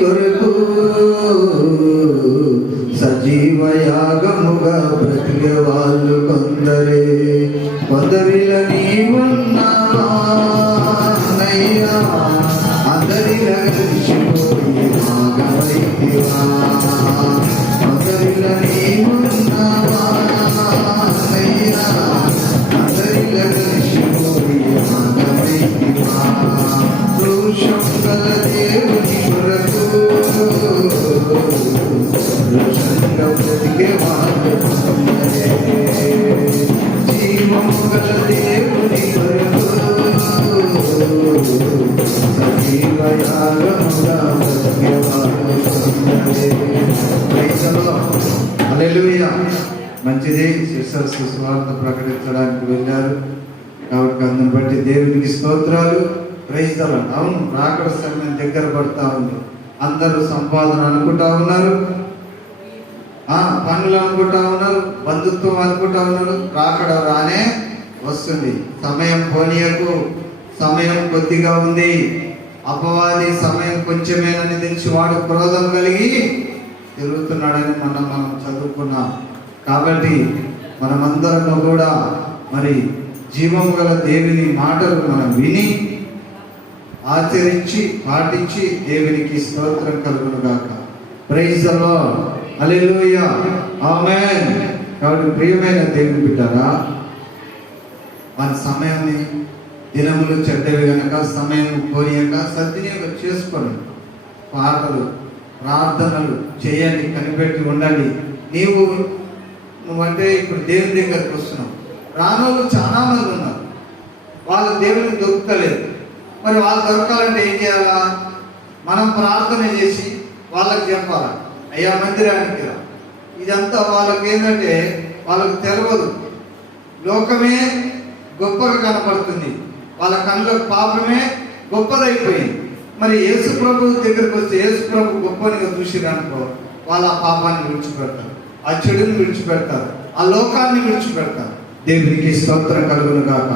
కొరకు సజీవయాగముగా బ్రతికే వాళ్ళు కొందరిలో నీవున్నావయ్యా, అందరిలో కలిసిపోయి భాగమైతివా. కొందరిలో నీవున్నావయ్యా, అందరిలో కలిసిపోయి భాగమైతివా. దోషం గల దేవుని కొరకు రోషంగా బ్రతికే వాళ్ళు జీవము గల దేవుని కొరకు సజీవయాగముగా బ్రతికే వాళ్ళు. హల్లెలూయా. మంచిది. శిష్యులు సువార్త ప్రకటించడానికి వెళ్ళారు కాబట్టి అందుని బట్టి దేవునికి స్తోత్రాలు. Praise the lord. అవును, రాకడ సమయం దగ్గర పడతా ఉంది. అందరూ సంపాదన అనుకుంటా ఉన్నారు, పనులు అనుకుంటా ఉన్నారు, బంధుత్వం అనుకుంటా ఉన్నారు. రాకడ రానే వస్తుంది. సమయం పోనీయకు, సమయం కొద్దిగా ఉంది. అపవాది సమయం కొంచెమేనని తెలిసి వాడు క్రోధం కలిగి తిరుగుతున్నాడని మనం చదువుకున్నాం. కాబట్టి మనమందరం కూడా మరి జీవం గల దేవుని మాటలు మనం విని ఆచరించి పాటించి దేవునికి స్తోత్రం కలుగును గాక. Praise the lord. Hallelujah. Amen. కాబట్టి ప్రియమైన దేవుని బిడ్డలారా, మన సమయాన్ని దినములు చెడ్డవి గనక సమయం పోనీయక సద్వినియోగం చేసుకోండి. పాటలు ప్రార్థనలు చేయండి, కనిపెట్టి ఉండండి. నువ్వంటే ఇప్పుడు దేవుని దగ్గరకు వస్తున్నావు. రానోళ్ళు చాలా మంది ఉన్నారు, వాళ్ళు దేవునికి దొరుకుతలేదు. మరి వాళ్ళు దొరకాలంటే ఏం చేయాలా? మనం ప్రార్థన చేసి వాళ్ళకి చెప్పాలా, అయ్యా మందిరానికి రా. ఇదంతా వాళ్ళకి ఏంటంటే వాళ్ళకి తెలియదు. లోకమే గొప్పగా కనపడుతుంది, వాళ్ళ కళ్ళకు పాపమే గొప్పదైపోయింది. మరి యేసు ప్రభు దగ్గరికి వస్తే యేసు ప్రభు గొప్పనిగా చూసిరనుకో, వాళ్ళు ఆ పాపాన్ని విడిచిపెడతారు, ఆ చెడుని విడిచిపెడతారు, ఆ లోకాన్ని విడిచిపెడతారు. దేవునికి స్తోత్రం కలుగును గాక.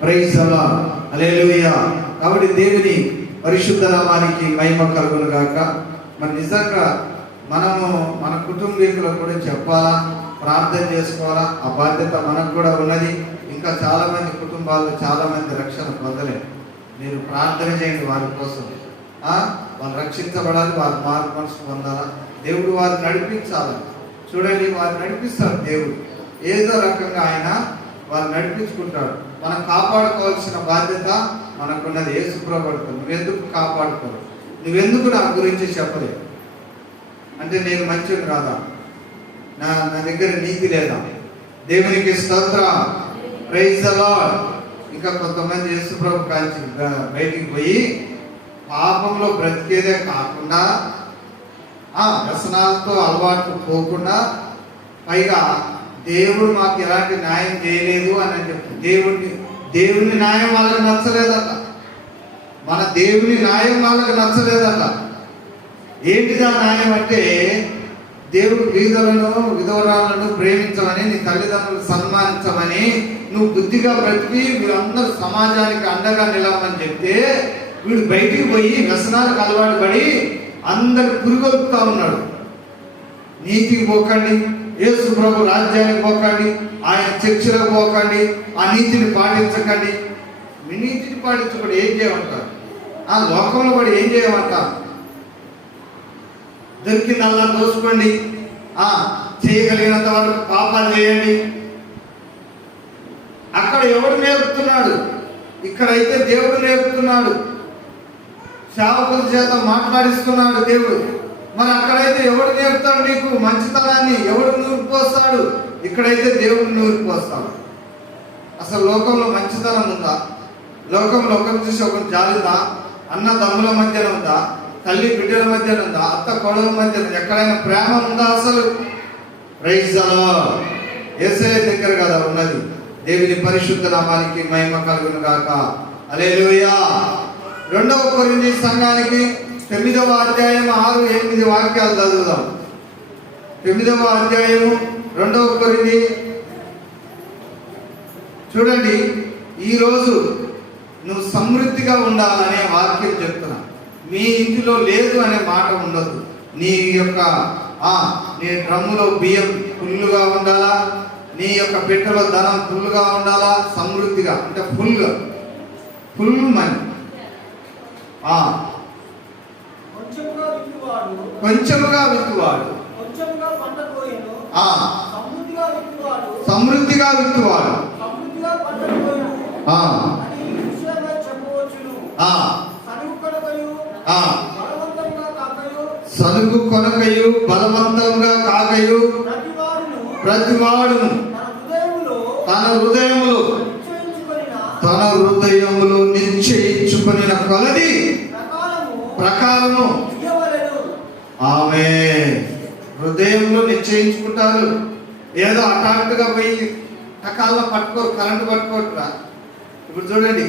Praise the lord. హల్లెలూయా. కాబట్టి దేవుని పరిశుద్ధ నామానికి మహిమ కలుగును గాక. మరి నిజంగా మనము మన కుటుంబీకులకు కూడా చెప్పాలా, ప్రార్థన చేసుకోవాలా. ఆ బాధ్యత మనకు కూడా ఉన్నది. ఇంకా చాలా మంది కుటుంబాల్లో చాలా మంది రక్షణ పొందలేదు. మీరు ప్రార్థన చేయండి వారి కోసం. వాళ్ళు రక్షించబడాలి, వారి మార్పు మనసు పొందాలా. దేవుడు వారిని నడిపించాలి. చూడండి, వారిని నడిపిస్తాడు దేవుడు. ఏదో రకంగా ఆయన వారు నడిపించుకుంటాడు. మనం కాపాడుకోవాల్సిన బాధ్యత మనకున్నది. యేసు ప్రభువు, నువ్వెందుకు కాపాడుకోవు? నువ్వెందుకు నా గురించి చెప్పలేదు అంటే నేను మంచిని కాదా? నా దగ్గర నీతి లేదా? దేవునికి స్తోత్రం. Praise the lord. ఇంకా కొంతమంది యేసు ప్రభు కాల్చి బయటికి పోయి పాపంలో బ్రతికేదే కాకుండా వ్యసనాలతో అలవాటు పోకుండా పైగా దేవుడు మాకు ఎలాంటి న్యాయం చేయలేదు అని చెప్తుంది. దేవుని న్యాయం వాళ్ళకి నచ్చలేదట. మన దేవుని న్యాయం వాళ్ళకి నచ్చలేదట. ఏంటిదా న్యాయం అంటే, దేవుడు బీదలను విధవరాలను ప్రేమించమని, నీ తల్లిదండ్రులు సన్మానించమని, నువ్వు బుద్ధిగా బ్రతికి వీళ్ళందరూ సమాజానికి అండగా నిలవమని చెప్తే, వీడు బయటికి పోయి వ్యసనాలకు అలవాటు పడి అందరు పురుగొలుపుతా ఉన్నాడు. నీతికి పోకండి, యేసు ప్రభు రాజ్యానికి పోకండి, ఆయన చర్చలకు పోకండి, ఆ నీతిని పాటించకండి. మీ నీతిని పాటించకుండా ఏం చేయమంటారు? ఆ లోకంలో పడి ఏం చేయమంటారు? దొరికిందల్లా దోసుకోండి, చేయగలిగినంత వరకు పాపాలు చేయండి. అక్కడ ఎవడు నేర్పుతున్నాడు? ఇక్కడైతే దేవుడు నేర్పుతున్నాడు. సేవకుల చేత మాట్లాడిస్తున్నాడు దేవుడు. మరి అక్కడైతే ఎవడు నేర్పుతాడు నీకు మంచితనాన్ని? ఎవడు నూరిపోస్తాడు? ఇక్కడైతే దేవుడు నూరిపోస్తాడు. అసలు లోకంలో మంచితనం ఉందా? లోకంలో ఒకరి చూసి ఒకరు జాలిదా? అన్న తమ్ముల మధ్యన ఉందా? తల్లి బిడ్డల మధ్యన ఉందా? అత్త కోడల మధ్యన ఎక్కడైనా ప్రేమ ఉందా? అసలు ప్రైజ్ ది లార్డ్. యేసయ్య దగ్గర కదా ఉన్నది. దేవుని పరిశుద్ధ నామానికి మహిమ కలుగును గాక. హల్లెలూయా. 2వ కొరింథీ సంఘానికి 9వ అధ్యాయం 6-8 వాక్యాలు చదువుదాం. 9వ అధ్యాయము 2వ కొరింథీ. చూడండి, ఈరోజు నువ్వు సమృద్ధిగా ఉండాలనే వాక్యం చెప్తున్నా. మీ ఇంటిలో లేదు అనే మాట ఉండదు. నీ యొక్క నీ డ్రమ్ములో బియ్యం ఫుల్గా ఉండాలా, నీ యొక్క పెట్టెలో ధనం ఫుల్గా ఉండాలా, సమృద్ధిగా అంటే ఫుల్ మనీ. కొంచెముగా విత్తువాడు సమృద్ధిగా విత్తువాడు. సనుగు కొనకయు బలవంతంగా కాకయు ప్రతివాడును తన హృదయములో నిశ్చయించుకొనిన కొలది ప్రకారము ఆమె హృదయంలో నిశ్చయించుకుంటారు. ఏదో హఠాత్తుగా పోయి టకాల్లో పట్టుకోరు, కరెంటు పట్టుకోవట్రా. ఇప్పుడు చూడండి,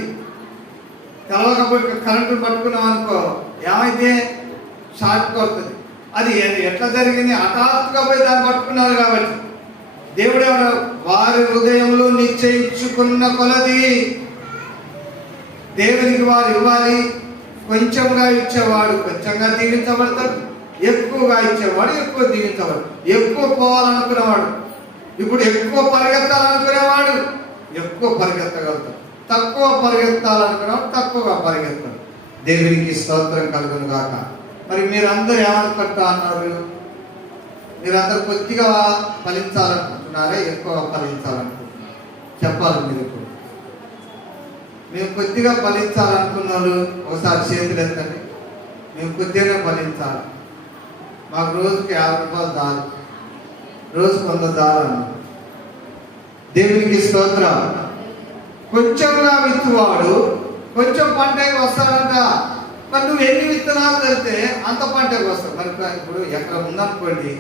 తెలవకపోయి కరెంటు పట్టుకున్నాం అనుకో, ఏమైతే షార్ట్ కొడుతుంది. అది ఎట్లా జరిగింది? హఠాత్తుగా పోయి దాన్ని పట్టుకున్నారు. కాబట్టి దేవుడు వారి హృదయంలో నిశ్చయించుకున్న కొలది దేవునికి వారు ఇవ్వాలి. కొంచెంగా ఇచ్చేవాడు కొంచెంగా దీవించబడతాడు, ఎక్కువగా ఇచ్చేవాడు ఎక్కువ దీవించబడతాడు. ఎక్కువ పోవాలనుకునేవాడు, ఇప్పుడు ఎక్కువ పరిగెత్తాలనుకునేవాడు ఎక్కువ పరిగెత్తగలుగుతాడు, తక్కువ పరిగెత్తాలనుకునేవాడు తక్కువగా పరిగెత్తాడు. దేవునికి స్తోత్రం కలుగును గాక. మరి మీరందరూ ఏమనుకుంటా అన్నారు? మీరందరూ కొద్దిగా ఫలించాలనుకుంటున్నారా, ఎక్కువ ఫలించాలనుకుంటున్నారా? చెప్పాలి మీరు. ఇప్పుడు మేము కొద్దిగా ఫలించాలనుకున్నారు ఒకసారి చేతులు ఎత్తండి. మేము కొద్దిగానే ఫలించాలి, మాకు రోజుకి 50 రూపాయలు దాలు, రోజుకు 100 దాలు. దేవునికి స్తోత్రం. కొంచెంగా విత్తువాడు కొంచెం పంటకి వస్తాడంట. మరి నువ్వు ఎన్ని విత్తనాలు వెళ్తే అంత పంటకి వస్తావు. మరి ఇప్పుడు ఎకరం ఉందనుకోండి,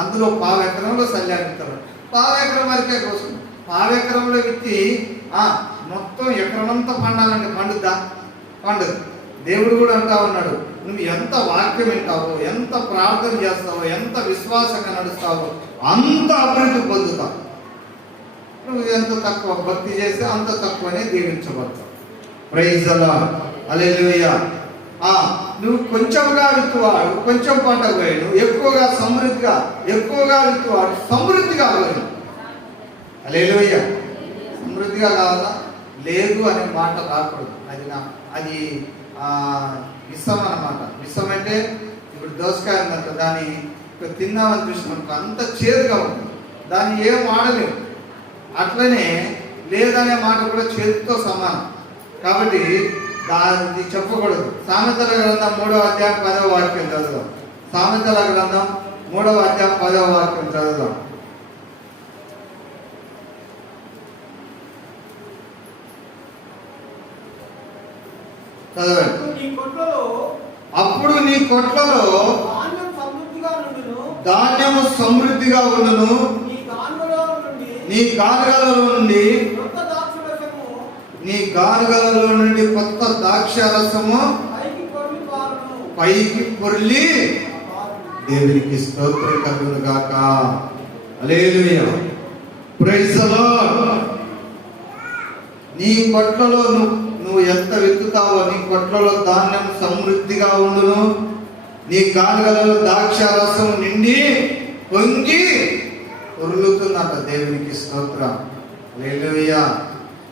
అందులో 1/4 ఎకరంలో సల్యాన్ని విత్తారు, 1/4 ఎకరం వరకే కోసం. 1/4 ఎకరంలో విత్తి మొత్తం ఎకరమంతా పండాలంటే పండుద్దా? పండదు. దేవుడు కూడా అంటా ఉన్నాడు, నువ్వు ఎంత వాక్యం వింటావో, ఎంత ప్రార్థన చేస్తావో, ఎంత విశ్వాసంగా నడుస్తావో అంత అభివృద్ధి పొందుతావు. నువ్వు ఎంత తక్కువ భక్తి చేస్తే అంత తక్కువనే దీవించబడతావు. ప్రైజ్ ది లార్డ్, హల్లెలూయా. నువ్వు కొంచెంగా విత్తువాడు కొంచెం పంట పోయాడు, ఎక్కువగా ఎక్కువగా విత్తువాడు సమృద్ధిగా పోయాడు. హల్లెలూయా. సమృద్ధిగా కావాలా? లేదు అనే మాట రాకూడదు. అది విషం అన్నమాట. విషం అంటే ఇప్పుడు దోసకాయ ఉందంట, దాన్ని తిన్నామని చూసినప్పుడు అంత చేదుగా ఉంటుంది, దాన్ని ఏం వాడలేము. అట్లనే లేదనే మాట కూడా చేదుతో సమానం. కాబట్టి దాన్ని చెప్పకూడదు. సామెతల గ్రంథం 3వ అధ్యాయం 10వ వాక్యం చదువుదాం. సామెతల గ్రంథం 3వ అధ్యాయం 10వ వాక్యం చదువుదాం. అప్పుడు నీ కొట్లలో ధాన్యము సమృద్ధిగా ఉండును, నీ గానుగలలో నుండి కొత్త ద్రాక్షారసము పైకి పొర్లి. దేవునికి స్తోత్రం కలుగును గాక. హల్లెలూయా. Praise the lord. నీ కొట్లలో నువ్వు ఎంత విత్తుతావో నీ కొట్లలో ధాన్యం సమృద్ధిగా ఉండును, నీ గానుగలలో ద్రాక్షారసం నిండి పొంగి పొర్లుతుందంట. దేవునికి స్తోత్రం. హల్లెలూయా.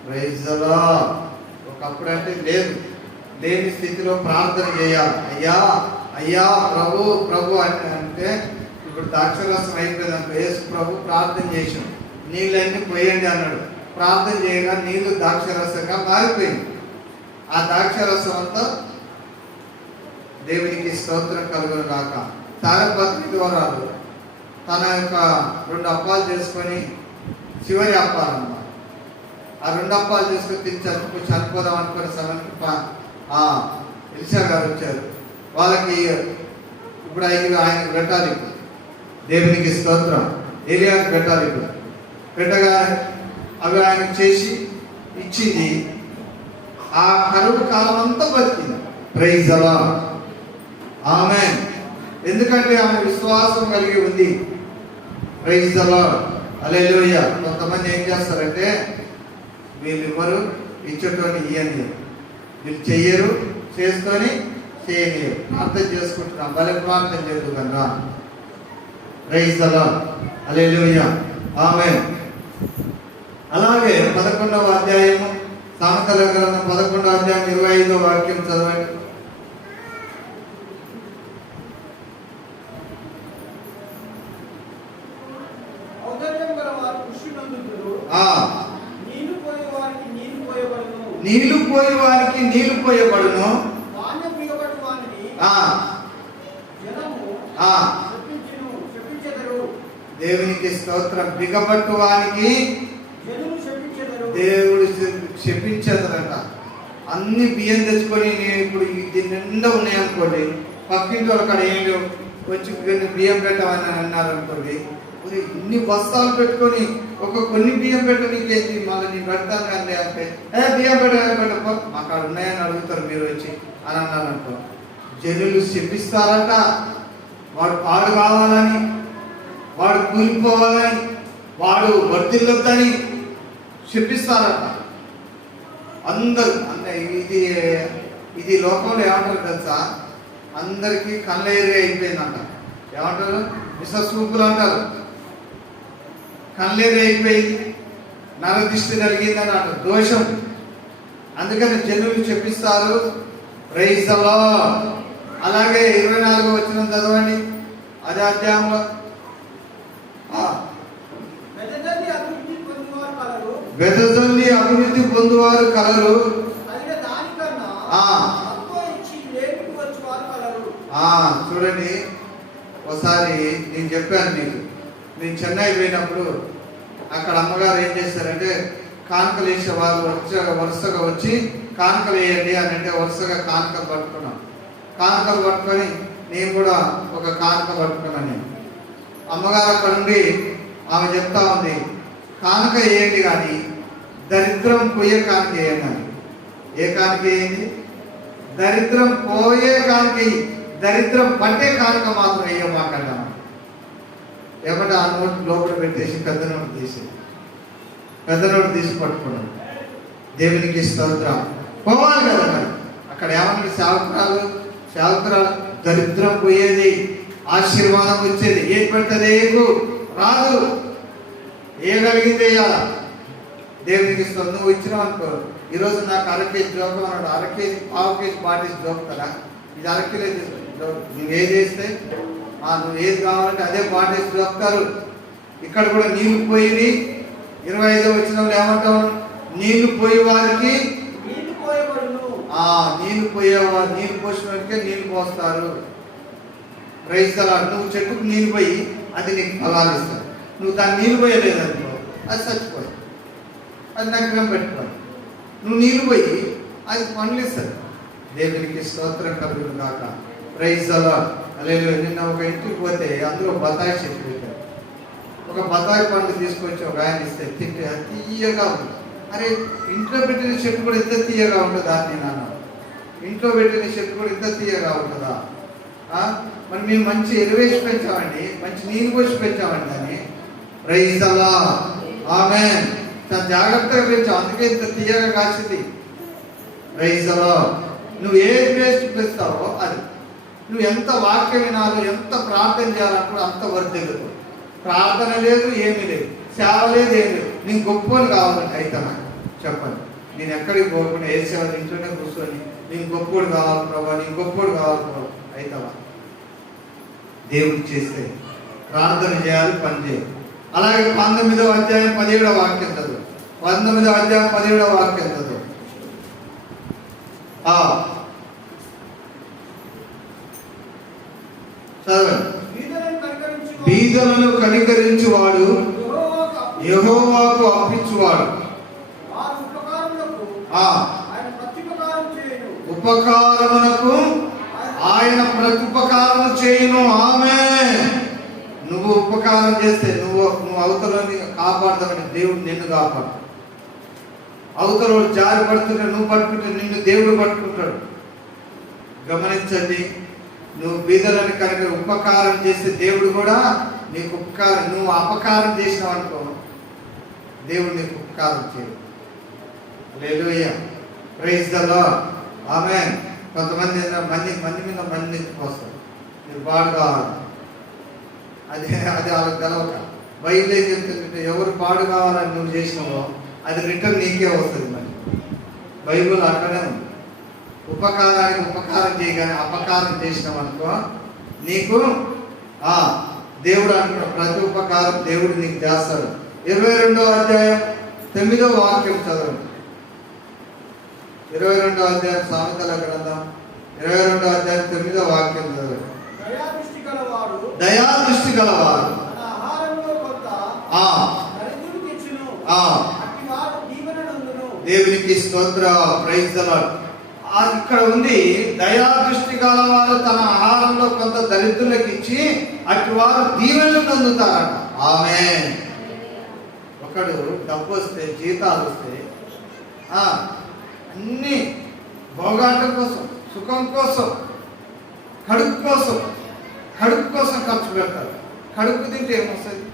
Praise the lord. ఒకప్పుడంటే లేని స్థితిలో ప్రార్థన చేయాలి. అయ్యా ప్రభు అంటే ఇప్పుడు ద్రాక్షరసం అయిపోయిందంట. యేసు ప్రభు ప్రార్థన చేశాడు, నీళ్ళన్నీ పోయండి అన్నాడు. ప్రార్థన చేయగా నీళ్లు ద్రాక్షరసంగా మారిపోయింది. ఆ ద్రాక్షరసం అంతా దేవునికి స్తోత్రం కలుగును గాక. సారపత్రి ద్వారాలు తన యొక్క 2 అప్పాలు చేసుకొని, చివరి అప్పాలన్నమాట, ఆ 2 అప్పాలు చేసుకొని తిని చనిపోదాం అనుకునే సమయానికి ఎలీషా గారు వచ్చారు. వాళ్ళకి ఇప్పుడు ఆయనకు పెట్టాలి. దేవునికి స్తోత్రం. ఏలియాకి పెట్టాలి. పెట్టగా అవి ఆయనకు చేసి ఇచ్చింది. ఆ కరువు కాలం అంతా బతికింది. Praise the lord. ఆమేన్. ఎందుకంటే ఆమె విశ్వాసం కలిగి ఉంది. Praise the lord. హల్లెలూయా. కొంతమంది ఏం చేస్తారంటే వీళ్ళు ఇవ్వరు, ఇచ్చేటోని ఇయ్యండి, వీళ్ళు చెయ్యరు, చేసుకొని చేయని ప్రార్థన చేసుకుంటున్నాం. భలే ప్రార్థన చేద్దుగా. Praise the lord. Hallelujah. Amen. అలాగే 11వ అధ్యాయము సామెతల గ్రంథం 11వ అధ్యాయం 25వ వాక్యం చదవండి. నీళ్లు పోయి వారికి నీళ్లు పోయబడును. దేవునికి స్తోత్రం. బిగబట్టు వారికి దేవుడు శపించదరట. అన్ని బియ్యం తెచ్చుకొని నేను ఇప్పుడు దీని నిండా ఉన్నాయనుకోండి, పక్కింటి వాళ్ళు అక్కడ ఏం వచ్చి బియ్యం పెట్టమని అన్నారు అనుకోండి, ఇన్ని బస్తాలు పెట్టుకొని కొన్ని బియ్యం పెట్టనీకేంటి, మళ్ళీ నేను పెడతాను కానీ అంటే బియ్యం పెట్టకపో మాకు అక్కడ ఉన్నాయని అడుగుతారు మీరు వచ్చి అని అన్నారు అనుకో. జనులు శపిస్తారట. వాడు పాడు కావాలని, వాడు కూలిపోవాలని, వాడు వర్ధిల్లొద్దని శపిస్తారట అందరూ. అంటే ఇది లోకంలో ఏమంటారు తెలుసా, అందరికీ కళ్ళ ఏరియా అయిపోయిందంట. ఏమంటారు, విషసూపులు అంటారు. కళ్ళేరు అయిపోయింది, నరదిష్టి కలిగిందని అంటారు, దోషం. అందుకని జనులు చెప్పిస్తారు. Praise the lord. అలాగే 24వ వచనం చదవండి అదే అధ్యాయంలో. వెదజల్లి అభివృద్ధి పొందువారు కలరు. చూడండి, ఒకసారి నేను చెప్పాను మీకు, నేను చెన్నై పోయినప్పుడు అక్కడ అమ్మగారు ఏం చేశారంటే కానుకలు వేసే వాళ్ళు వరుసగా వచ్చి కానుకలు వేయండి అని అంటే వరుసగా కానుకలు పట్టుకున్నాం. కానుకలు పట్టుకొని నేను కూడా ఒక కానుక పట్టుకున్నాను. నేను అమ్మగారు అక్కడ నుండి ఆమె చెప్తా ఉంది, కానుక వేయండి కానీ దరిద్రం పోయే కానుక వేయండి అని. ఏ కానుక వేయండి? దరిద్రం పోయే కానుక, దరిద్రం పట్టే కానుక మాత్రం వేయమాకండి. ఏమంటే ఆ నోటు లోపల పెట్టేసి పెద్ద నోటు తీసి పట్టుకున్నాడు. దేవునికి స్తోత్రం. పోవాలి కదా మరి. అక్కడ ఏమన్నా సేవకురాలు దరిద్రం పోయేది, ఆశీర్వాదం వచ్చేది. ఏది పెడుతుంది రాదు, ఏగలిగింది వేయాల. దేవునికి స్తోత్రం. నువ్వు ఇచ్చినావు అనుకో, ఈరోజు నాకు 1/2 కేజీ జోకం అన్నాడు, 1/2 కేజీ 1/2 కేజీ పాటిసి జోకుతారా? ఇది 1/2 కిలో నువ్వు ఏది వేస్తే నువ్వు ఏది కావాలంటే అదే పాటిసి జోకుతారు. ఇక్కడ కూడా నీళ్లు పోయి 25వ వచనంలో ఏమంటావు, నీళ్లు పోయే వారికి నీళ్లు పోయేవారు, నీళ్లు పోసిన వారికే నీళ్లు పోస్తారు. Praise the lord. నువ్వు చెట్టుకు నీళ్ళు పోయి అది నీకు ఫలాలు ఇస్తారు. నువ్వు దాన్ని నీళ్ళు పోయలేదనుకో, అది చచ్చిపోయి, అది నగ్నం పెట్టుకోవాలి. నువ్వు నీళ్ళు పోయి అది పండ్లు ఇస్తారు. దేవునికి స్తోత్రం కలుగును గాక. Praise the lord. హల్లెలూయా. నిన్న ఒక ఇంటికి పోతే అందులో బత్తాయి చెట్టు పెట్టారు. ఒక బత్తాయి పండు తీసుకొచ్చి ఒక ఆయన ఇస్తే తింటే తీయగా ఉంది. అరే, ఇంట్లో పెట్టిన చెట్టు కూడా ఇంత తీయగా ఉంటుందా అని నేను అన్నాను. ఇంట్లో పెట్టిన చెట్టు కూడా ఇంత తీయగా ఉంటుందా? మరి మేము మంచి ఎరువేసి పెంచామండి, మంచి నీళ్ళు పోసి పెంచామండి అని. Praise the lord. ఆమేన్. చాలా జాగ్రత్తగా పెంచావు, అందుకే ఇంత తీయగా కాసింది. Praise the lord. నువ్వు ఏది వేస్ట్ పెంచుతావో అది. నువ్వు ఎంత వాక్యం వినాలో, ఎంత ప్రార్థన చేయాలనుకో అంత వర్ధిల్లుతావు. ప్రార్థన లేదు, ఏమీ లేదు, సేవ లేదు, ఏమి లేదు. నేను గొప్పని కావాలంటే అయితేనా చెప్పండి. నేను ఎక్కడికి పోకుండా ఏ సేవ ఇంట్లోనే కూర్చొని నేను గొప్పోడు కావాలి ప్రభావ, నేను గొప్పోడు కావాలి ప్రభావ అయితవా? దేవుడు చేస్తే ప్రార్థన చేయాలి, పని చేయాలి. అలాగే 19వ అధ్యాయం 17వ వాక్యం చదువు. 19వ అధ్యాయం 17వ వాక్యం చదువు. చదవండి. బీదలను కనికరించువాడు యెహోవాకు అర్పించువాడు, ఉపకారమునకు ఆయన ప్రత్యుపకారం చేయును. ఆమేన్. నువ్వు ఉపకారం చేస్తే నువ్వు అవతలని కాపాడతావని దేవుడు నిన్ను కాపాడు. అవతల జారి పడుతుంటే నువ్వు పట్టుకుంటే నిన్ను దేవుడు పట్టుకుంటాడు. గమనించండి. నువ్వు బీదలని కనుక ఉపకారం చేస్తే దేవుడు కూడా నీకు ఉపకారం, నువ్వు అపకారం చేసినావు అనుకో దేవుడు నీకు ఉపకారం చేయడు. Hallelujah. Praise the lord. Amen. కొంతమంది మంది మీద మంది వస్తారు, మీరు పాడు కావాలి. అది వాళ్ళకి తెలవక బైబిల్ ఏం చెప్తుందంటే ఎవరు పాడు కావాలని నువ్వు చేసినావో అది రిటర్న్ నీకే వస్తుంది. మరి బైబిల్ అక్కడే ఉంది. ఉపకారానికి ఉపకారం చేయగానే అపకారం చేసినావు అనుకో నీకు దేవుడు అంటున్న ప్రతి ఉపకారం దేవుడు నీకు చేస్తాడు. 22వ అధ్యాయం 9వ వాక్యం చదవండి. 22వ అధ్యాయం సామెతల గ్రంథం 22వ అధ్యాయం 9వ వాక్యం చదవండి. దయా దృష్టి గలవారు దేవునికి స్తోత్ర, ప్రైజ్ ది లార్డ్. ఇక్కడ ఉంది, దయా దృష్టి గలవారు తన ఆహారంలో కొంత దరిద్రులకు ఇచ్చి అటు వారు దీవెనలు పొందుతారట. ఆమేన్. ఒకడు డబ్బు వస్తే, జీతాలు వస్తే అన్ని భోగాటం కోసం, సుఖం కోసం, కడుపు కోసం ఖర్చు పెడతారు. కడుపు తింటే ఏమొస్తుంది?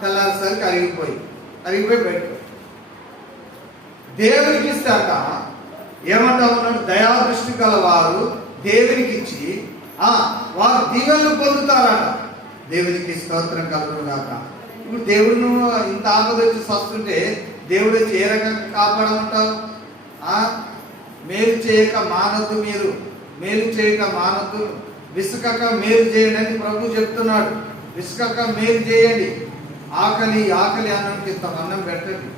తెల్లారిసరికి అరిగిపోయి బయటకు. దేవునికి ఇస్తాక ఏమంటా ఉన్నాడు? దయాదృష్టి గల వారు దేవునికి ఇచ్చి వారు దీవెనలు పొందుతారట. దేవునికి స్తోత్రం కలుగును గాక. ఇప్పుడు దేవుడు ఇంత ఆపద వచ్చి వస్తుంటే దేవుడు వచ్చి ఏ రకంగా కాపాడమంటావు? మేలు చేయక మానద్దు, మీరు మేలు చేయక మానద్దు, విసుకక మేలు చేయండి అని ప్రభు చెప్తున్నాడు. విసుకక మేలు చేయండి. ఆకలి అన్నంకి ఇంత అన్నం పెట్టండి,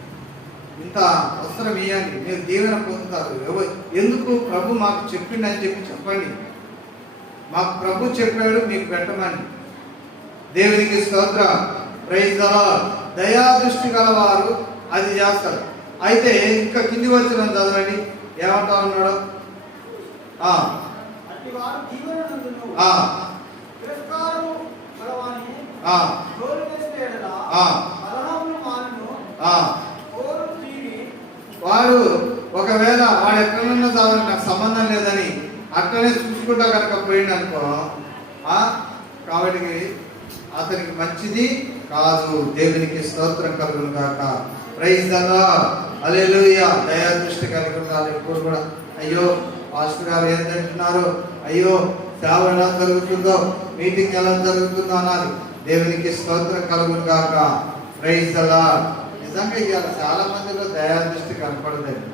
ఇంత వస్త్రం ఇవ్వండి, మీరు దీవెన పొందుతారు. ఎందుకు? ప్రభు మాకు చెప్పిండని చెప్పండి. మాకు ప్రభు చెప్పాడు మీకు పెట్టమని. దేవునికి స్తోత్ర, ప్రైజ్ ది లార్డ్. దయా దృష్టి గలవారు అది చేస్తారు. అయితే ఇంకా కింది వచ్చిన చదవండి, ఏమంటా ఉన్నాడు? వాడు ఒకవేళ వాడు ఎక్కడున్నా చదవండి, నాకు సంబంధం లేదని అట్లనే చూసుకుంటా కనుక పోయింది అనుకో, కాబట్టి అతనికి మంచిది కాదు. దేవునికి స్తోత్రం కలుగును గాక. ప్రైజ్ ది లార్డ్, హల్లెలూయా. దయా దృష్టి కలిగి ఉండాలి ఎప్పుడు కూడా. అయ్యో పాస్టర్ గారు ఏం తింటున్నారు, అయ్యో సేవ ఎలా జరుగుతుందో, మీటింగ్ ఎలా జరుగుతుందో అనాలి. దేవునికి స్తోత్రం కలుగును గాక. Praise the lord. నిజంగా ఇవాళ చాలా మందిలో దయా దృష్టి కనపడదండి.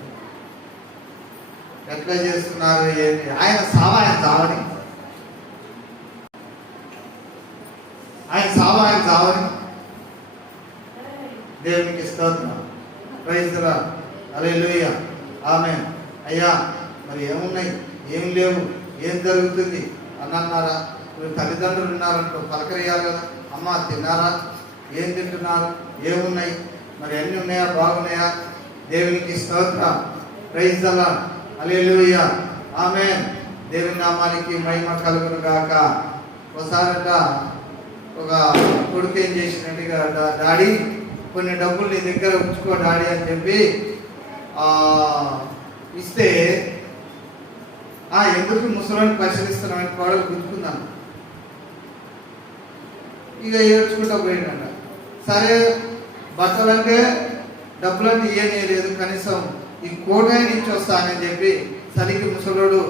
ఎట్లా చేస్తున్నారు ఏంటి? ఆయన చావని దేవునికి స్తోత్రం, ప్రైజ్ ది లార్డ్, హల్లెలూయా, ఆమేన్. అయ్యా మరి ఏమున్నాయి, ఏం లేవు, ఏం జరుగుతుంది అని అన్నారా? మీరు తల్లిదండ్రులు ఉన్నారనుకో పలకరియాలి కదా. అమ్మ తిన్నారా, ఏం తింటున్నారు, ఏమున్నాయి, మరి అన్నీ ఉన్నాయా, బాగున్నాయా? దేవునికి స్తోత్రం, ప్రైజ్ ది లార్డ్, హల్లెలూయా, ఆమేన్. దేవుని నామానికి మహిమ కలుగును గాక. ఒకసారట ఒక కొడుకు ఏం చేసినట్టుగా, డాడీ కొన్ని డబ్బులు నీ దగ్గర ఉంచుకో డాడీ అని చెప్పి ఇస్తే, ఎందుకు ముసలాన్ని పరిశీలిస్తున్నామని కోడలు గుర్తుకున్నాను. ఇక ఏడ్చుకుంటా పోయిందంట. సరే బట్టలంటే డబ్బులంటే ఏమీ లేదు, కనీసం ఈ కోటని ఇచ్చి వస్తానని చెప్పి, సరికి ముసలోడు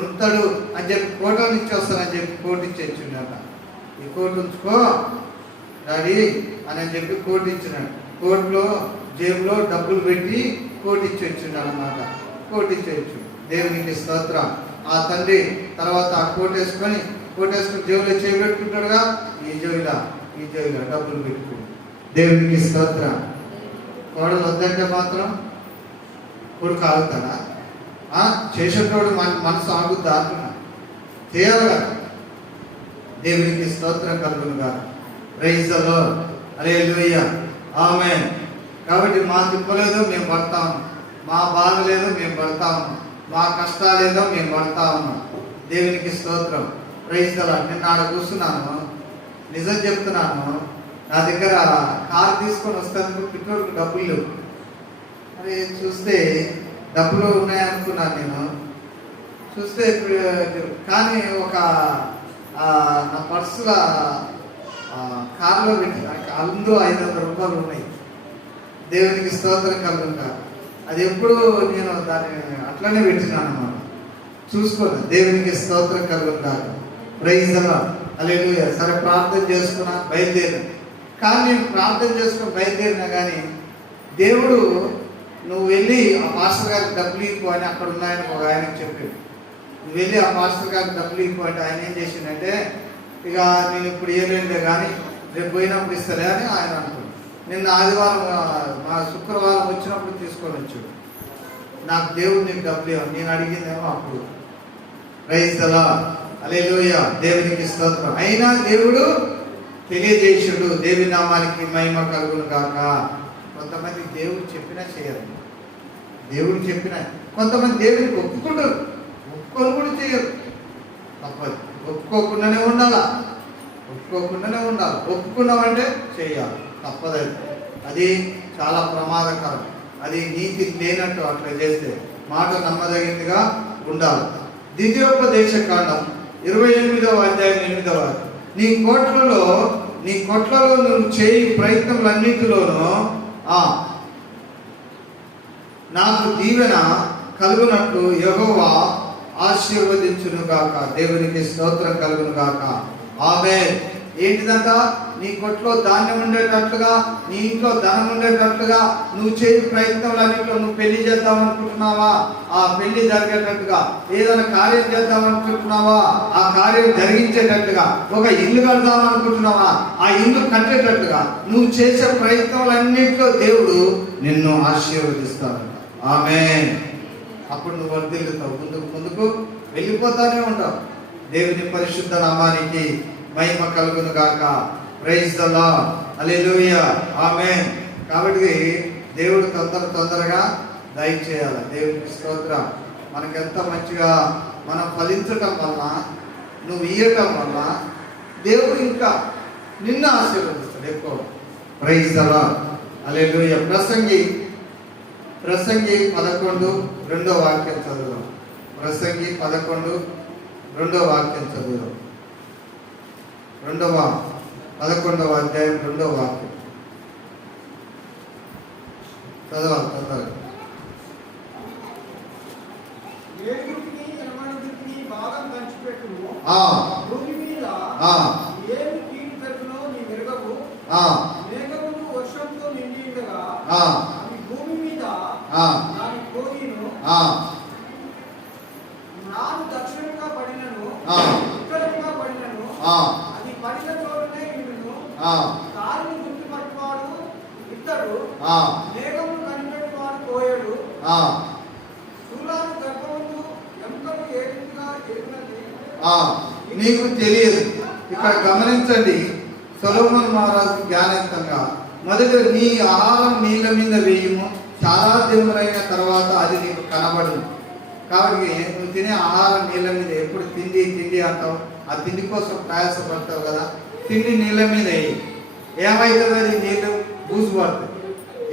ఉంటాడు అని చెప్పి కోటని ఇచ్చి వస్తానని చెప్పి కోటి ఇచ్చేచ్చిండట. ఈ కోటు ఉంచుకో డాడీ అని చెప్పి కోటి ఇచ్చినాడు. కోట్లో జేబులో డబ్బులు పెట్టి కోటి ఇచ్చి వచ్చిండు అన్నమాట. కోటి ఇచ్చేయచ్చు. దేవునికి స్తోత్రం. ఆ తండ్రి తర్వాత ఆ కోటేసుకొని జేబులో చేయబెట్టుకుంటాడుగా, ఈ జేబులో డబ్బులు పెట్టుకుంటాడు. దేవునికి స్తోత్రం. కోడలు వద్దంటే మాత్రం కొడుకు ఆగుతాడా? చేసేటోడు మనసు ఆగుద్దా అంటున్నా, చేయాలిగా. దేవునికి స్తోత్రం కలుగును గాక. Praise the lord, hallelujah, amen. కాబట్టి మా తిప్పలేదో మేము పడతాము, మా బాధ లేదో మేము పడతాము, మా కష్టాలేదో మేము పడతా ఉన్నాం. దేవునికి స్తోత్రం, ప్రైజ్ ది లార్డ్. నేను ఆడ కూర్చున్నాను, నిజం చెప్తున్నాను, నా దగ్గర కారు తీసుకొని వస్తాను, పెట్రోల్కి డబ్బులు లేవు. మరి చూస్తే డబ్బులు ఉన్నాయనుకున్నాను నేను. చూస్తే కానీ ఒక నా పర్సులో కారులో పెట్టిన అందులో 500 రూపాయలు ఉన్నాయి. దేవునికి స్తోత్రం కలుగును. అది ఎప్పుడు నేను దాన్ని అట్లనే పెట్టినాను అన్నమాట. చూసుకోండి. దేవునికి స్తోత్రం కలుగును గాక. Praise the lord. హల్లెలూయా. సరే, ప్రార్థన చేసుకున్నా, బయలుదేరిన. కానీ నేను ప్రార్థన చేసుకుని బయలుదేరినా కానీ దేవుడు నువ్వు వెళ్ళి ఆ పాస్టర్ గారికి డబ్బులు ఇవ్వు అని అక్కడ ఉన్నాయని ఒక ఆయనకు చెప్పాడు. నువ్వు వెళ్ళి ఆ పాస్టర్ గారికి డబ్బులు ఇవ్వు అంటే ఆయన ఏం చేసిందంటే, ఇక నేను ఇప్పుడు ఇవ్వలేనులే కానీ రేపు పోయినప్పుడు ఇస్తాలే అని ఆయన అంటున్నాడు. నిన్న ఆదివారం మా శుక్రవారం వచ్చినప్పుడు తీసుకొని వచ్చాడు. నాకు దేవుడు నీకు డబ్బులు ఇవ్వాలి, నేను అడిగిందేమో అప్పుడు. Praise the lord. హల్లెలూయా. దేవునికి స్తోత్రం. అయినా దేవుడు తెలియజేసాడు. దేవుని నామానికి మహిమ కలుగును గాక. కొంతమంది దేవుడు చెప్పినా చేయరు. దేవుడు చెప్పినా, కొంతమంది దేవుడికి ఒప్పుకుంటారు, ఒప్పుకొని కూడా చేయరు. తప్పదు. ఒప్పుకోకుండానే ఉండాలా, ఒప్పుకోకుండానే ఉండాలి. ఒప్పుకున్నామంటే చేయాలి, తప్పదు. అది చాలా ప్రమాదకరం. అది నీతి లేనట్టు అట్లా చేస్తే. మాట నమ్మదగినదిగా ఉండాలి. ద్వితీయోపదేశ కాండం 28వ అధ్యాయం 8వ నీ కొట్లలో నువ్వు చేయి ప్రయత్నములన్నిటిలోనూ నాకు దీవెన కలుగునట్లు యెహోవా ఆశీర్వదించునుగాక. దేవునికి స్తోత్రం కలుగునుగాక. ఆమేన్. ఏంటిదంట? నీ కొట్లో ధాన్యం ఉండేటట్లుగా, నీ ఇంట్లో ధనం ఉండేటట్లుగా నువ్వు చేయి ప్రయత్నాలన్నింటిలో నువ్వు పెళ్లి చేద్దాం అనుకుంటున్నావా, ఆ పెళ్లి జరిగేటట్టుగా, ఏదైనా కార్యం చేద్దాం అనుకుంటున్నావా, ఆ కార్యం జరిగించేటట్టుగా, ఒక ఇల్లు కడదాం అనుకుంటున్నావా, ఆ ఇల్లు కట్టేటట్టుగా నువ్వు చేసే ప్రయత్నాలన్నింటిలో దేవుడు నిన్ను ఆశీర్వదిస్తాడు. ఆమేన్. అప్పుడు నువ్వు వర్ధిల్లుతావు, ముందుకు వెళ్ళిపోతానే ఉంటావు. దేవుని పరిశుద్ధ నామానికి మహిమ కలుగును గాక. Praise the lord. Hallelujah. Amen. కాబట్టి దేవుడు తొందరగా దయచేయాలి. దేవునికి స్తోత్రం. మనకెంత మంచిగా మనం ఫలించటం వల్ల, నువ్వు ఇయ్యటం వల్ల దేవుడు ఇంకా నిన్ను ఆశీర్వదిస్తాడు ఎక్కువ. Praise the lord. హల్లెలూయా. ప్రసంగి 11:2 వాక్యం చదువుదాం. ప్రసంగి 11:2 వాక్యం చదువుదాం. 11వ అధ్యాయం 2వ వాక్యం చదవాలి తొందరగా. భాగం పంచిపెట్టుము. భూమి మీద ఏమి కీడు పెట్టునో నీ మెరుగవు. మేఘములు వర్షంతో నిండి ఉండగా అవి భూమి మీద దాని కోగిను. నాను దక్షిణంగా పడినను, ఉత్తరంగా పడినను, అది పడిన చోటనే విడును. దారిని గుర్తుపట్టువాడు ఇద్దరు, మేఘములు కనిపెట్టువాడు కోయడు. శూలాలు గర్భవంతు ఎముకలు ఏ రీతిగా ఎగిరినది నీకు తెలియదు. ఇక్కడ గమనించండి, సొలొమోను మహారాజు జ్ఞానయుక్తంగా మొదట నీ ఆహారం నీళ్ళ మీద వేయము, చాలా దినములైన తర్వాత అది నీకు కనబడదు. కాబట్టి నువ్వు తినే ఆహారం నీళ్ళ మీద, ఎప్పుడు తిండి అంటావు, ఆ తిండి కోసం ప్రయాసపడతావు కదా, తిండి నీళ్ళ మీద వేయి. ఏమవుతుంది? అది నీళ్ళు బూజు పడుతుంది.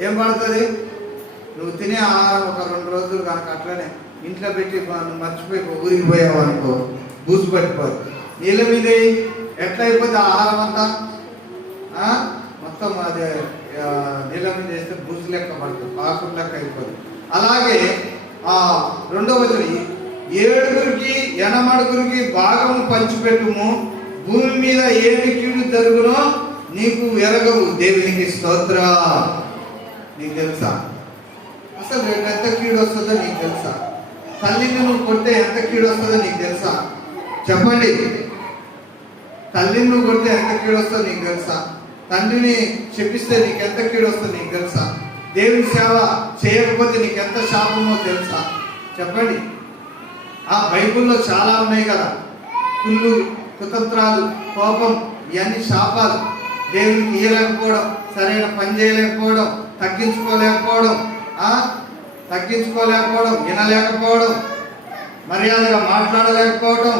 ఏం పడుతుంది? నువ్వు తినే ఆహారం ఒక 2 రోజులు కనుక అట్లనే ఇంట్లో పెట్టి మర్చిపోయి ఊరికి పోయావు అనుకో, బూజు పట్టిపోతుంది. నీళ్ళ మీద ఎట్లా అయిపోతే ఆహారం అంతా మొత్తం అది నీళ్ళ మీద వేస్తే బూజు లెక్క పడుతుంది, పాకుడు లెక్క అయిపోతుంది. అలాగే 2వ వచనం, 7గురికి 8 భాగము పంచిపెట్టుము, భూమి మీద ఏమి కీడు జరుగునో నీకు ఎరగవు. దేవునికి స్తోత్ర. నీకు తెలుసా అసలు రేపు ఎంత కీడు వస్తుందో నీకు తెలుసా? తల్లిని నువ్వు కొడితే ఎంత కీడు వస్తుందో నీకు తెలుసా? చెప్పండి. తల్లిని నువ్వు కొడితే ఎంత కీడు వస్తుందో నీకు తెలుసా? తండ్రిని చెప్పిస్తే నీకు ఎంత కీడు వస్తుందో నీకు తెలుసా? దేవుని సేవ చేయకపోతే నీకు ఎంత శాపమో తెలుసా? చెప్పండి. ఆ బైబిల్లో చాలా ఉన్నాయి కదా, కుళ్ళు, కుతంత్రాలు, కోపం, ఇవన్నీ శాపాలు. దేవునికి ఇయ్యలేకపోవడం, సరైన పని చేయలేకపోవడం, తగ్గించుకోలేకపోవడం, వినలేకపోవడం, మర్యాదగా మాట్లాడలేకపోవడం,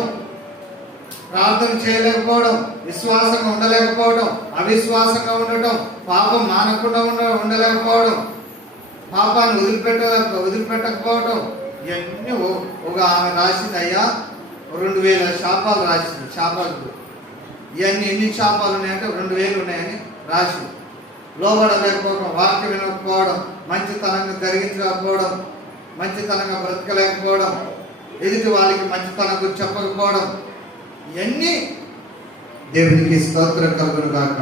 ప్రార్థన చేయలేకపోవడం, విశ్వాసంగా ఉండలేకపోవడం, అవిశ్వాసంగా ఉండటం, పాపం మానకుండా ఉండలేకపోవడం, పాపాన్ని వదిలిపెట్టకపోవడం. ఇవన్నీ ఒక ఆమె రాసింది. అయ్యా 2000 శాపాలు రాసింది. శాపాలు ఇవన్నీ ఎన్ని శాపాలు ఉన్నాయంటే 2000 ఉన్నాయని రాసి. లోబడలేకపోవడం, వాక్యం వినకపోవడం, మంచితనంగా జరిగించలేకపోవడం, మంచితనంగా బ్రతకలేకపోవడం, ఎదుటి వాళ్ళకి మంచితనం గురించి చెప్పకపోవడం, ఇవన్నీ దేవునికి స్తోత్రం కలుగును గాక.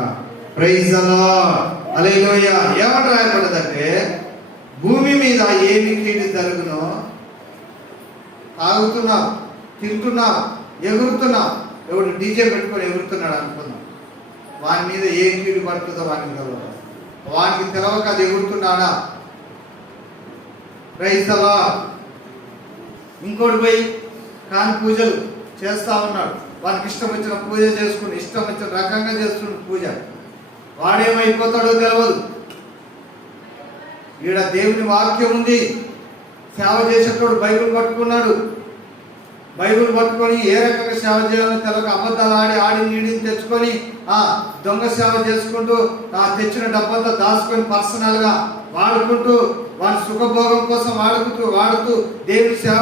ప్రైజ్ ది లార్డ్, హల్లెలూయా. ఏమని రాయబడదంటే, భూమి మీద ఏమి కీడు జరుగునో, తాగుతున్నావు, తింటున్నావు, ఎగురుతున్నావు. ఎవడు డీజే పెట్టుకొని ఎగురుతున్నాడు అనుకున్నాం, వాని మీద ఏ కీడు పడుతుందో వానికి తెలవదు. వానికి తెలవక అది ఎగురుతున్నాడా? Praise the lord. ఇంకోటి పోయి కాని పూజలు చేస్తా ఉన్నాడు, వానికి ఇష్టం వచ్చిన పూజ చేసుకుని ఇష్టం వచ్చిన రకంగా చేస్తున్న పూజ, వాడేమైపోతాడో తెలియదు. ఈడ దేవుని వాక్యం ఉంది, సేవ చేసేటోడు బైబిల్ పట్టుకున్నాడు, బైబిల్ పట్టుకొని ఏ రకంగా సేవ చేయాలో తెలక అబద్ధాలు ఆడి నీడిని తెచ్చుకొని దొంగ సేవ చేసుకుంటూ తెచ్చిన డబ్బంతా దాచుకొని పర్సనల్గా వాడుకుంటూ వాడి సుఖభోగం కోసం వాడుతూ దేవుని సేవ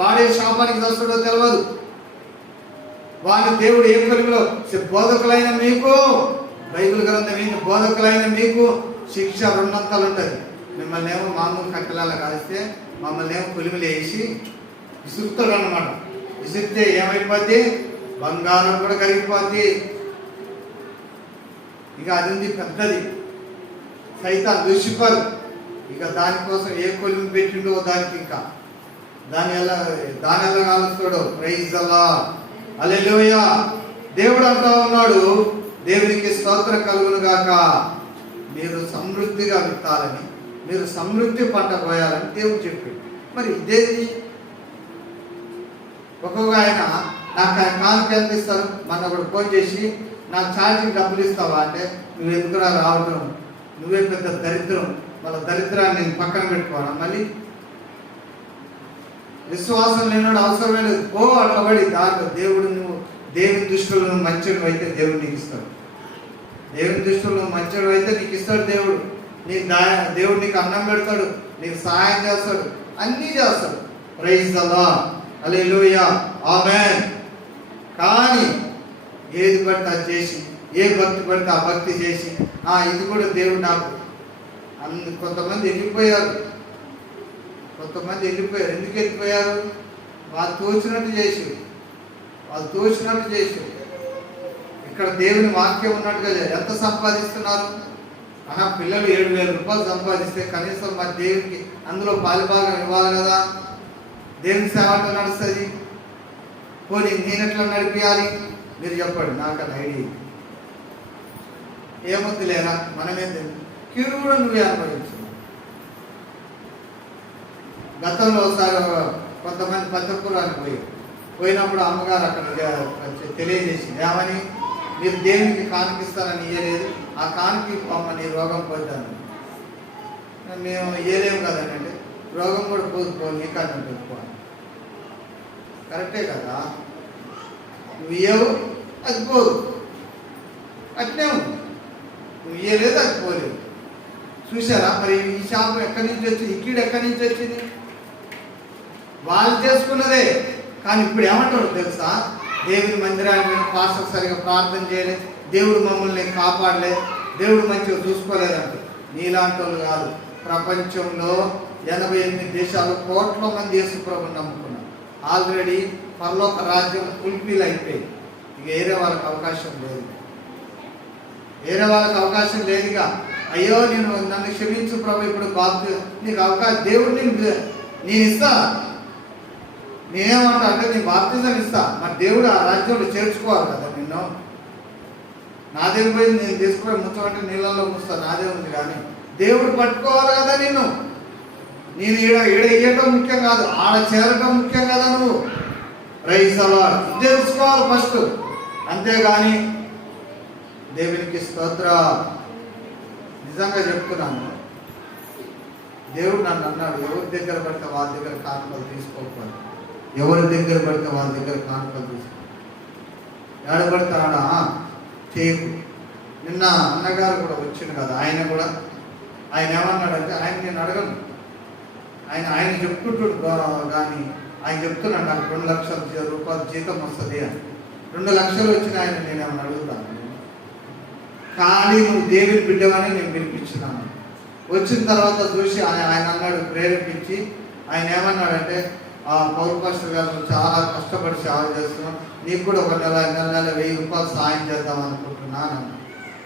వాడే శాపానికి వస్తాడో తెలియదు. వాని దేవుడు ఏ కొలిమిలో బోధకులైన మీకు, బైబిల్ గ్రంథం ఏంటి, బోధకులైన మీకు శిక్ష 2 అంతలు ఉంటుంది. మిమ్మల్ని ఏమో మామూలు కట్టెలాగా కాలిస్తే మమ్మల్ని ఏమో కొలిమిలో వేసి విసురుతాడు అన్నమాట. విసిరితే ఏమైపోద్ది? బంగారం కూడా కరిగిపోద్ది. ఇక అది ఉంది పెద్దది, సైతాన్ లూసిఫర్. ఇక దానికోసం ఏ కొలిమి పెట్టిండో దానికి ఇంకా దాని ఎలా కాలుస్తాడో. ప్రైజ్ ది లార్డ్, హల్లెలూయా. దేవుడు అంటా ఉన్నాడు, దేవునికి స్తోత్రం కలుగును గాక, మీరు సమృద్ధిగా విత్తాలని, మీరు సమృద్ధి పంట పోయాలని దేవుడు చెప్పాడు. మరి ఇదేది? ఒక్కొక్క ఆయన నాకు కానుక ఎంత ఇస్తారు, మన ఒకడు ఫోన్ చేసి నాకు ఛార్జింగ్ డబ్బులు ఇస్తావా అంటే, నువ్వు ఎందుకురా రావడం, నువ్వే పెద్ద దరిద్రం, వాళ్ళ దరిద్రాన్ని నేను పక్కన పెట్టుకోవడం. మళ్ళీ విశ్వాసం లేనాడు అవసరమే లేదు, అట్లా పడి దాంట్లో దేవుని దృష్టిలో నువ్వు మంచిడు అయితే దేవుడు నీకు ఇస్తాడు. దేవుని దృష్టిలో నువ్వు మంచిడు అయితే నీకు ఇస్తాడు దేవుడు. దేవుడు నీకు అన్నం పెడతాడు, నీకు సహాయం చేస్తాడు, అన్నీ చేస్తాడు. ప్రైజ్ ది లార్డ్, హల్లెలూయా, ఆమేన్. కానీ ఏది పడితే అది చేసి, ఏ భక్తి పడితే ఆ భక్తి చేసి ఇది కూడా దేవుడు నాకు కొంతమంది వెళ్ళిపోయారు. ఎందుకు వెళ్ళిపోయారు? వాళ్ళు తోచినట్టు చేసి ఇక్కడ దేవుని వాక్యం ఉన్నట్టుగా ఎంత సంపాదిస్తున్నారు? పిల్లలు 7,000 రూపాయలు సంపాదిస్తే కనీసం మా దేవునికి అందులో పాలిభాగం ఇవ్వాలి కదా. దేవుని సేవ అట్లా నడుస్తుంది. పోనీ నేను ఎట్లా నడిపించాలి? మీరు చెప్పండి, నాకు అది ఐడియా. ఏమొద్దు లేరా, మనమే కీడు కూడా నువ్వే అనుభవించు. గతంలో ఒకసారి కొంతమంది పద్ధతురానికి పోయినప్పుడు అమ్మగారు అక్కడ తెలియజేసింది, ఏమని, మీరు దేవునికి కానుకిస్తానని ఇయ్యలేదు, ఆ కానుకి నీ రోగం పోతాను. మేము ఇయ్యలేము కదండి అంటే, రోగం కూడా పోదు నీకన్నా పెట్టుకోవాలి. కరెక్టే కదా, నువ్వు ఇయ్యవు అది పోదు, అట్నే ఉంది. నువ్వు ఇయ్యలేదు అది పోలేదు. చూసారా మరి ఈ శాపం ఎక్కడి నుంచి వచ్చింది, ఈ కీడు ఎక్కడి నుంచి వచ్చింది? వాళ్ళు చేసుకున్నదే. కానీ ఇప్పుడు ఏమంటారు తెలుసా? దేవుని మందిరాన్ని పాస్టర్ సరిగా ప్రార్థన చేయలేదు, దేవుడు మమ్మల్ని కాపాడలేదు, దేవుడు మంచిగా చూసుకోలేదంట. నీలాంటి వాళ్ళు కాదు, ప్రపంచంలో 88 దేశాలు కోట్ల మంది యేసుప్రభుని నమ్ముకున్నారు. ఆల్రెడీ పరలోక రాజ్యం ఫుల్ఫిల్ అయిపోయింది. ఇక వేరే వాళ్ళకి అవకాశం లేదుగా. అయ్యో నన్ను క్షమించు ప్రభు, ఇప్పుడు బాబు నీకు అవకాశం, దేవుడు నేను ఇస్తా. నేనేమంటా అంటే నీ బాప్తిజం ఇస్తా, మరి దేవుడు ఆ రాజ్యంలో చేర్చుకోవాలి కదా నిన్ను. నాదేం పోయి నేను తీసుకుపోయి ముంచమంటే నీళ్ళల్లో ముంచుతా, నాదే ఉంది. కానీ దేవుడు పట్టుకోవాలి కదా నిన్ను. నేను ఈడ ఇయ్యటం ముఖ్యం కాదు, ఆడ చేరటం ముఖ్యం కదా. నువ్వు ప్రైజ్ ది లార్డ్ తెలుసుకోవాలి ఫస్ట్. అంతేగాని దేవునికి స్తోత్ర. నిజంగా చెప్తున్నాను, దేవుడు నన్ను అన్నాడు, ఎవరి దగ్గర పడితే వాళ్ళ దగ్గర కానుకలు తీసుకోకపోయి, ఎవరి దగ్గర పడితే వాళ్ళ దగ్గర కానుకలు తీసుకో, ఏడబడతాడా చేయకు. నిన్న అన్నగారు కూడా వచ్చింది కదా, ఆయన ఏమన్నాడంటే, నేను అడగను, ఆయన చెప్పుకుంటున్నాడు. కానీ ఆయన చెప్తున్నాడు, నాకు 2 లక్షల రూపాయలు జీతం వస్తుంది అని. 2 లక్షలు వచ్చిన ఆయన నేనేమన్నా అడుగుతాను? కానీ నువ్వు దేవుని బిడ్డవని నేను పిలిపించినాను. వచ్చిన తర్వాత చూసి ఆయన అన్నాడు, ప్రేరేపించి ఆయన ఏమన్నాడంటే, పౌరు పాస్టర్ గారు చాలా కష్టపడి సేవ చేస్తున్నాం, నీకు కూడా ఒక నెల 1000 రూపాయలు సాయం చేద్దాం అనుకుంటున్నాను.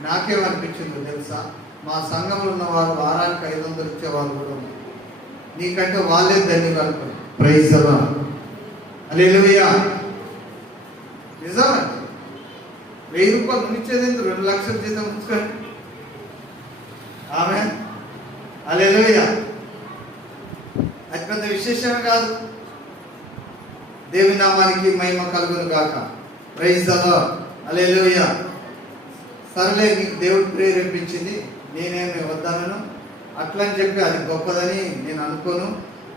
నాకేమనిపించిందో తెలుసా, మా సంఘంలో ఉన్న వారు వారానికి 500 ఇచ్చేవాళ్ళు కూడా ఉన్నారు. నీకంటే వాళ్ళే ధన్యులు అనుకున్నారు. ప్రైజ్ ది లార్డ్, హల్లెలూయా. నిజమండి, 1000 రూపాయలు ఇచ్చేది 2 లక్షల జీతం ఉంచుకోండి. ఆమేన్, హల్లెలూయా. అది పెద్ద విశేషమే కాదు. దేవుని నామానికి మహిమ కలుగును గాక. ప్రైజ్ ది లార్డ్, హల్లెలూయా. సర్లే, నీకు దేవుడు ప్రేరేపించింది, నేనేమి వద్దనను, అట్లని చెప్పి అది గొప్పదని నేను అనుకోను.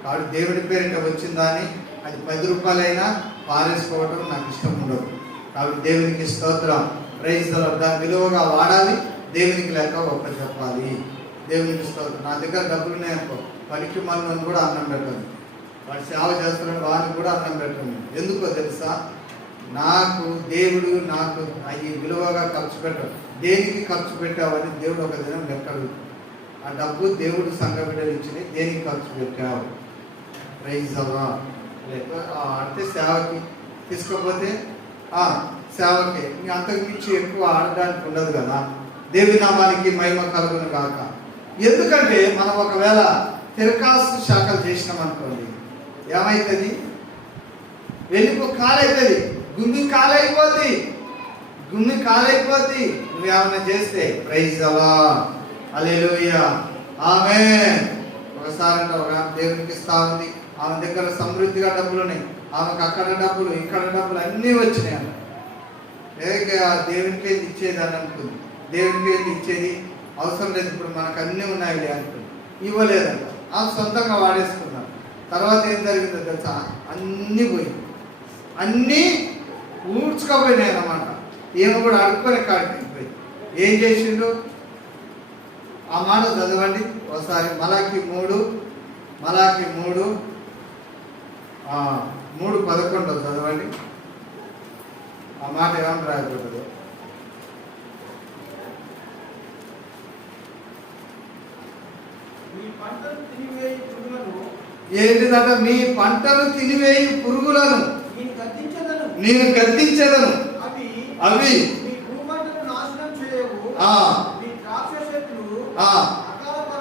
కాబట్టి దేవుడి పేరిట వచ్చిందా అని అది 10 రూపాయలైనా పారేసుకోవటం నాకు ఇష్టం ఉండదు. కాబట్టి దేవునికి స్తోత్రం, ప్రైజ్ ది లార్డ్. దాన్ని విలువగా వాడాలి, దేవునికి లెక్క ఒక్క చెప్పాలి. దేవునికి స్తోత్రం. నా దగ్గర డబ్బులు ఉన్నాయనుకో, పనికి మనల్ని కూడా అన్నం పెట్టను, వాడు సేవ చేస్తున్నాడు వాడిని కూడా అన్నం పెట్టను. ఎందుకో తెలుసా, నాకు దేవుడు నాకు అవి విలువగా ఖర్చు పెట్టాడు. దేనికి ఖర్చు పెట్టావని దేవుడు ఒక దినం లెక్కడు. ఆ డబ్బు దేవుడు సంఘ బిడ్డలు ఇచ్చింది, దేనికి ఖర్చు పెట్టావు? Praise the lord. అంటే సేవకి తీసుకోకపోతే సేవకి, ఇంకా అంతకు మించి ఎక్కువ ఆడడానికి ఉండదు కదా. దేవుని నామానికి మహిమ కలుగును కాక. ఎందుకంటే మనం ఒకవేళ తిరకాసు శాఖలు చేసినాం అనుకోండి, ఏమవుతుంది? వెళ్ళిపో కాలైతుంది, గుమ్మి కాలైపోద్ది, గుమ్మి కాలైపోద్ది నువ్వేమన్నా చేస్తే. ప్రైజ్ ది లార్డ్, హల్లెలూయా, ఆమేన్. ఒకసారి ఒక దేవునికి ఇస్తా ఉంది, ఆమె దగ్గర సమృద్ధిగా డబ్బులు ఉన్నాయి, ఆమెకు అక్కడ డబ్బులు ఇక్కడ డబ్బులు అన్నీ వచ్చినాయి అన్న. దేవునికి ఏది ఇచ్చేది అని అనుకుంది. దేవునికి ఏది ఇచ్చేది అవసరం లేదు, ఇప్పుడు మనకు అన్నీ ఉన్నాయి అనుకుంది. ఇవ్వలేదంట, ఆమె సొంతంగా వాడేసుకున్నాను. తర్వాత ఏం జరిగిందో తెలుసా, అన్నీ పోయింది, అన్నీ ఊడ్చుకోపోయినాయి అన్నమాట. ఏమో కూడా అడుక్కొని కాడికి పోయి ఏం చేసిండు? ఆ మాట చదవండి ఒకసారి. మలాకి 3:11 చదవండి. ఆ మాట ఏమని రాయకూడదు? ఏంటిదట? మీ పంటను తినివేయి పురుగులను నేను గద్దించదను, అవి మీ భూమంటను నాశనం చేయవు, మీ ద్రాక్ష చెట్లు